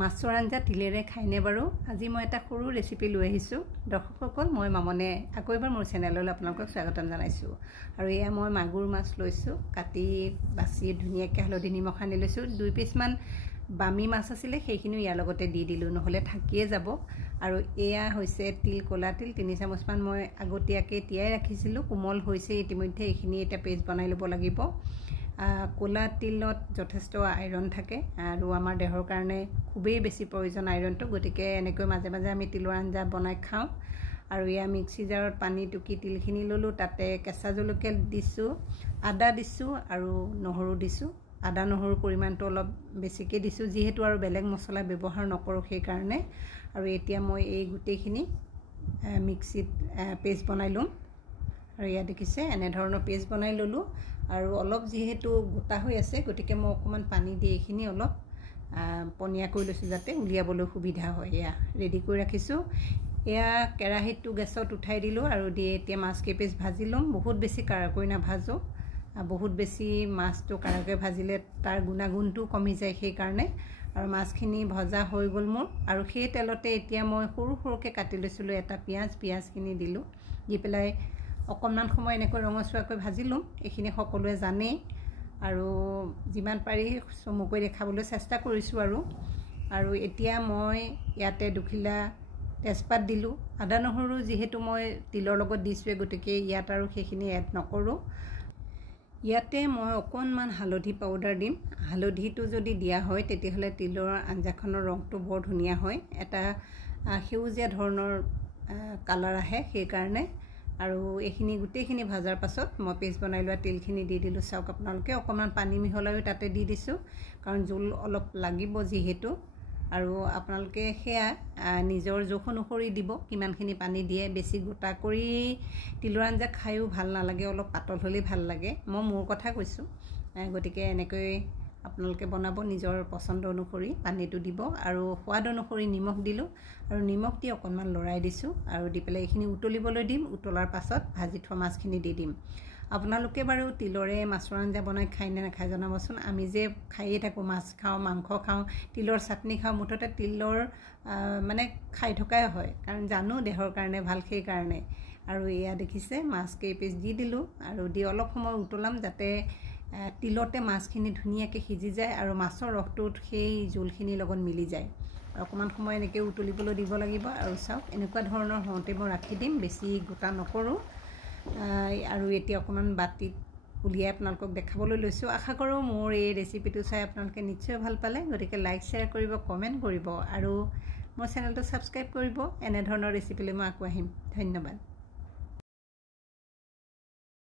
মাছৰ আঞ্জা তিলেৰে খাইনে বাৰু? আজি মই এটা সৰু ৰেচিপি লৈ আহিছোঁ। দৰ্শকসকল, মই মামনে আকৌ এবাৰ মোৰ চেনেললৈ আপোনালোকক স্বাগতম জনাইছোঁ। আৰু এয়া মই মাগুৰ মাছ লৈছোঁ, কাটি বাছি ধুনীয়াকৈ হালধি নিমখ সানি লৈছোঁ। 2 পিচমান বামি মাছ আছিলে, সেইখিনিও ইয়াৰ লগতে দি দিলোঁ, নহ'লে থাকিয়ে যাব। আৰু এয়া হৈছে তিল, ক'লা তিল 3 চামুচমান মই আগতীয়াকৈ তিয়াই ৰাখিছিলোঁ, কোমল হৈছে ইতিমধ্যে। এইখিনি এতিয়া পেষ্ট বনাই ল'ব লাগিব। ক'লা তিলত যথেষ্ট আইৰণ থাকে আৰু আমাৰ দেহৰ কাৰণে খুবেই বেছি প্ৰয়োজন আইৰণটো, গতিকে এনেকৈ মাজে মাজে আমি তিলৰ আঞ্জা বনাই খাওঁ। আৰু এয়া মিক্সি জাৰত পানী টুকি তিলখিনি ল'লোঁ, তাতে কেঁচা জলকীয়া দিছোঁ, আদা দিছোঁ আৰু নহৰু দিছোঁ। আদা নহৰুৰ পৰিমাণটো অলপ বেছিকৈ দিছোঁ, যিহেতু আৰু বেলেগ মছলা ব্যৱহাৰ নকৰোঁ সেইকাৰণে। আৰু এতিয়া মই এই গোটেইখিনি মিক্সিত পেষ্ট বনাই ল'ম। আৰু ইয়াত দেখিছে এনেধৰণৰ পেষ্ট বনাই ল'লোঁ। আৰু অলপ যিহেতু গোটা হৈ আছে, গতিকে মই অকণমান পানী দি এইখিনি অলপ পনীয়া কৰি লৈছোঁ, যাতে উলিয়াবলৈ সুবিধা হয়। এয়া ৰেডি কৰি ৰাখিছোঁ। এয়া কেৰাহীটো গেছত উঠাই দিলোঁ আৰু দি এতিয়া মাছকেইপিচ ভাজি ল'ম। বহুত বেছি কাঢ়াকৈ নাভাজোঁ, বহুত বেছি মাছটো কাঢ়াকৈ ভাজিলে তাৰ গুণাগুণটো কমি যায়, সেইকাৰণে। আৰু মাছখিনি ভজা হৈ গ'ল মোৰ। আৰু সেই তেলতে এতিয়া মই সৰু সৰুকৈ কাটি লৈছিলোঁ এটা পিঁয়াজখিনি দিলোঁ, দি পেলাই অকণমান সময় এনেকৈ ৰঙচুৱাকৈ ভাজি ল'ম। এইখিনি সকলোৱে জানেই আৰু যিমান পাৰি চমুকৈ দেখাবলৈ চেষ্টা কৰিছোঁ। আৰু এতিয়া মই ইয়াতে 2 খিলা তেজপাত দিলোঁ। আদা নহৰু যিহেতু মই তিলৰ লগত দিছোঁৱে, গতিকে ইয়াত আৰু সেইখিনি এড নকৰোঁ। ইয়াতে মই অকণমান হালধি পাউডাৰ দিম। হালধিটো যদি দিয়া হয় তেতিয়াহ'লে তিলৰ আঞ্জাখনৰ ৰংটো বৰ ধুনীয়া হয়, এটা সেউজীয়া ধৰণৰ কালাৰ আহে, সেইকাৰণে। আৰু এইখিনি গোটেইখিনি ভজাৰ পাছত মই পেষ্ট বনাই লোৱা তিলখিনি দি দিলোঁ। চাওক আপোনালোকে, অকণমান পানী মিহলাইও তাতে দি দিছোঁ, কাৰণ জোল অলপ লাগিব যিহেতু। আৰু আপোনালোকে সেয়া নিজৰ জোখ অনুসৰি দিব, কিমানখিনি পানী দিয়ে। বেছি গোটা কৰি তিলৰ আঞ্জা খায়ো ভাল নালাগে, অলপ পাতল হ'লেই ভাল লাগে। মই মোৰ কথা কৈছোঁ, গতিকে এনেকৈ আপোনালোকে বনাব, নিজৰ পচন্দ অনুসৰি পানীটো দিব। আৰু সোৱাদ অনুসৰি নিমখ দিলোঁ, আৰু নিমখ দি অকণমান লৰাই দিছোঁ। আৰু দি পেলাই এইখিনি উতলিবলৈ দিম। উতলাৰ পাছত ভাজি থোৱা মাছখিনি দি দিম। আপোনালোকে বাৰু তিলৰে মাছৰ আঞ্জা বনাই খায়নে নাখায় জনাবচোন। আমি যে খায়েই থাকোঁ, মাছ খাওঁ, মাংস খাওঁ, তিলৰ চাটনি খাওঁ, মুঠতে তিলৰ মানে খাই থকাই হয়, কাৰণ জানো দেহৰ কাৰণে ভাল, সেইকাৰণে। আৰু এয়া দেখিছে মাছ কেইপিচ দি দিলোঁ, আৰু দি অলপ সময় উতলাম, যাতে তিলতে মাছখিনি ধুনীয়াকৈ সিজি যায় আৰু মাছৰ ৰসটোত সেই জোলখিনিৰ লগত মিলি যায়। অকণমান সময় এনেকৈ উতলিবলৈ দিব লাগিব। আৰু চাওক, এনেকুৱা ধৰণৰ হওঁতে মই ৰাখি দিম, বেছি গোটা নকৰোঁ। আৰু এতিয়া অকণমান বাতিত উলিয়াই আপোনালোকক দেখাবলৈ লৈছোঁ। আশা কৰোঁ মোৰ এই ৰেচিপিটো চাই আপোনালোকে নিশ্চয় ভাল পালে, গতিকে লাইক শ্বেয়াৰ কৰিব, কমেণ্ট কৰিব আৰু মোৰ চেনেলটো ছাবস্ক্ৰাইব কৰিব। এনেধৰণৰ ৰেচিপিলৈ মই আকৌ আহিম। ধন্যবাদ।